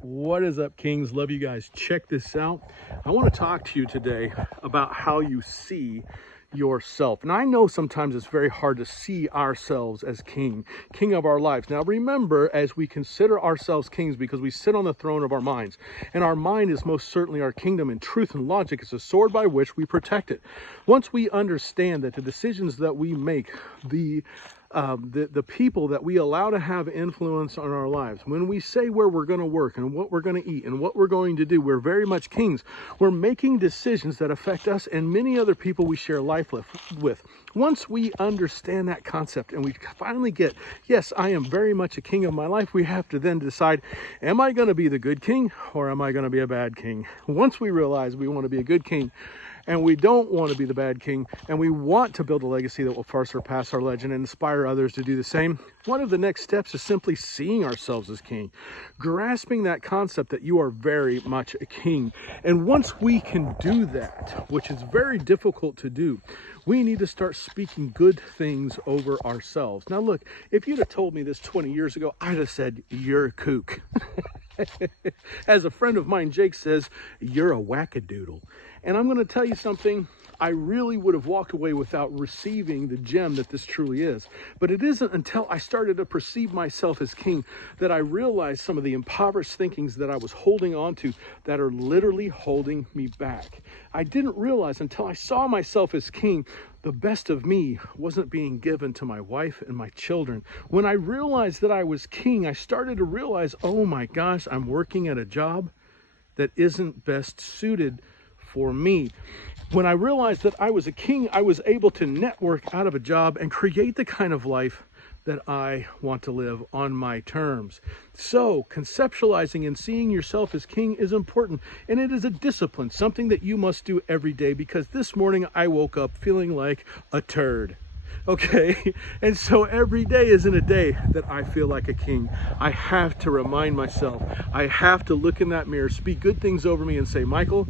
What is up, Kings? Love you guys. Check this out. I want to talk to you today about how you see yourself. And I know sometimes it's very hard to see ourselves as king of our lives. Now remember, as we consider ourselves kings, because we sit on the throne of our minds, and our mind is most certainly our kingdom, and truth and logic is a sword by which we protect it. Once we understand that the decisions that we make, the people that we allow to have influence on our lives, when we say where we're going to work and what we're going to eat and what we're going to do, we're very much kings. We're making decisions that affect us and many other people we share life with. Once we understand that concept and we finally get, yes, I am very much a king of my life, we have to then decide, am I going to be the good king or am I going to be a bad king? Once we realize we want to be a good king, and we don't want to be the bad king, and we want to build a legacy that will far surpass our legend and inspire others to do the same, one of the next steps is simply seeing ourselves as king, grasping that concept that you are very much a king. And once we can do that, which is very difficult to do, we need to start speaking good things over ourselves. Now look, if you'd have told me this 20 years ago, I'd have said, you're a kook. As a friend of mine, Jake, says, you're a wackadoodle. And I'm going to tell you something, I really would have walked away without receiving the gem that this truly is. But it isn't until I started to perceive myself as king that I realized some of the impoverished thinkings that I was holding on to that are literally holding me back. I didn't realize until I saw myself as king, the best of me wasn't being given to my wife and my children. When I realized that I was king, I started to realize, oh my gosh, I'm working at a job that isn't best suited for me. When I realized that I was a king, I was able to network out of a job and create the kind of life that I want to live on my terms. So conceptualizing and seeing yourself as king is important, and it is a discipline, something that you must do every day, because this morning I woke up feeling like a turd. Okay, and so every day isn't a day that I feel like a king. I have to remind myself, I have to look in that mirror, speak good things over me and say, Michael,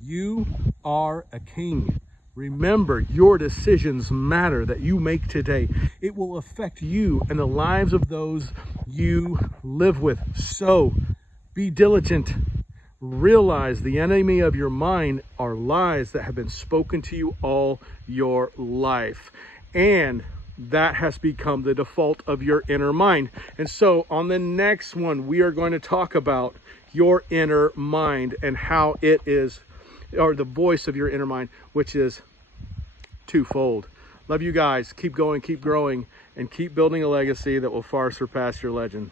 you are a king. Remember, your decisions matter that you make today. It will affect you and the lives of those you live with. So be diligent. Realize the enemy of your mind are lies that have been spoken to you all your life. And that has become the default of your inner mind. And so on the next one, we are going to talk about your inner mind and how it is, or the voice of your inner mind, which is twofold. Love you guys. Keep going, keep growing, and keep building a legacy that will far surpass your legend.